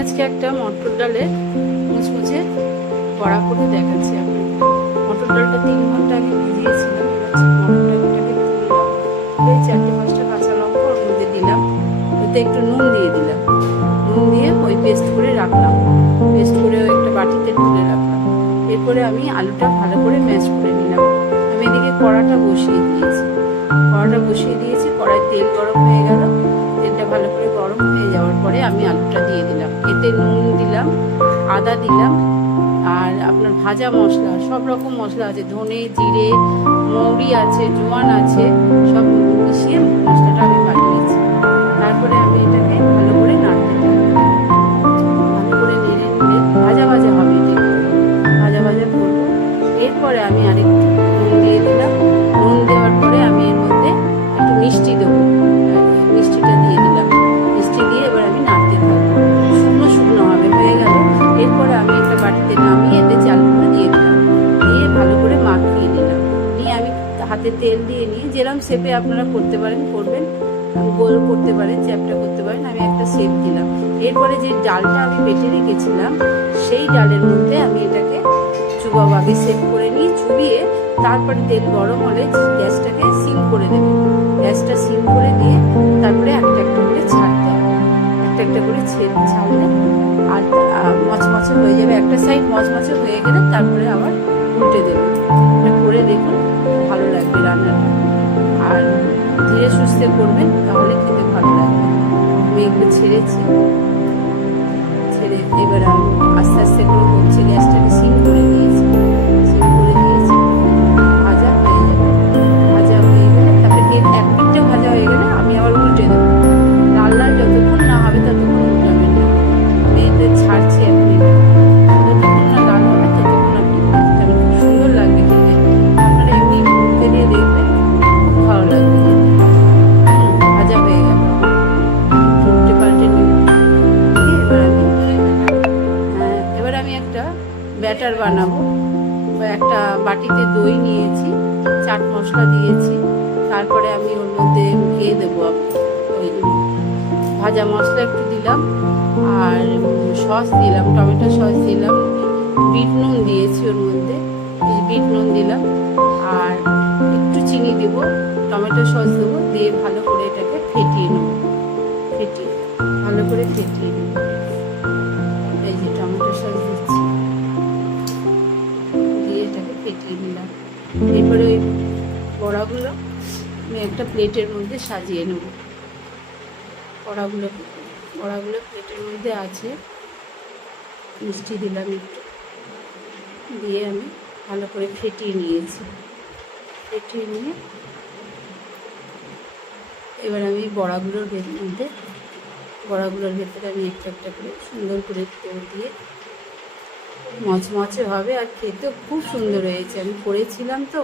আজকে একটা মটর ডালের মুচমুচে বড়া করে দেখাচ্ছি আপনাকে। মটর ডালটা তিন ঘণ্টা আগে ভিজিয়েছিলাম তুলে চারটে পাঁচটা কাঁচা লঙ্কা ওর মধ্যে দিলাম। ওতে একটু নুন দিয়ে দিলাম। নুন দিয়ে ওই পেস্ট করে রাখলাম। পেস্ট করে ওই একটা বাটিতে তুলে রাখলাম। এরপরে আমি আলুটা ভালো করে ম্যাশ করে নিলাম। আমি এদিকে কড়াটা বসিয়ে দিয়েছি। কড়াটা বসিয়ে দিয়েছি কড়াই তেল গরম হয়ে গেল। আদা দিলাম। আর আপনার ভাজা মশলা, সব রকম মশলা আছে, ধনে, জিরে, মৌরি আছে, জোয়ান আছে, সব হাতে তেল দিয়ে নিয়ে যেরকম শেপে আপনারা করতে পারেন, করবেন, গোল করতে পারেন, চ্যাপটা করতে পারেন, আমি একটা শেপ দিলাম। এরপরে যে ডালটা আমি বেটে রেখেছিলাম, সেই ডালের মধ্যে আমি এটাকে চুবাব আগে করে নিয়ে চুবিয়ে তারপরে তেল গরম হলে গ্যাসটাকে সিম করে দেবে গ্যাসটা সিম করে দিয়ে তারপরে একটা একটা করে ছাড়তে হবে। একটা একটা করে ছেড়ে ছাড়লে আর মচমচে হয়ে যাবে। একটা সাইড মচমচে হয়ে গেলে তারপরে আবার উল্টে দেবে। করে দেখুন। ভালো লাগবে রান্নাটা। আর ধীরে সুস্থে করবেন, তাহলে খেতে ভালো লাগবে। এগুলো ছেড়েছি। ছেড়ে এবার আমি ব্যাটার বানাবো। একটা বাটিতে দই নিয়েছি, চাট মশলা দিয়েছি। তারপরে আমি ওর মধ্যে খেয়ে দেবো ওই ভাজা মশলা একটু দিলাম, আর সস দিলাম, টমেটো সস দিলাম, বিট নুন দিয়েছি ওর মধ্যে বিট নুন দিলাম। আর একটু চিনি দেবো, টমেটো সস দেবো, দিয়ে ভালো করে এটাকে ফেটিয়ে নেব। ফেটিয়ে, ভালো করে ফেটিয়ে নেব। আমি একটা প্লেটের মধ্যে সাজিয়ে নেব। বড়াগুলো বড়াগুলো প্লেটের মধ্যে আছে। মিষ্টি দিলাম একটু। দিয়ে আমি ভালো করে ফেটিয়ে নিয়েছি। ফেটিয়ে নিয়ে এবার আমি বড়াগুলোর মধ্যে, বড়াগুলোর ভেতরে আমি একটা একটা করে সুন্দর করে তেল দিয়ে মচমচে হবে আর খেতেও খুব সুন্দর হয়েছে। আমি করেছিলাম তো।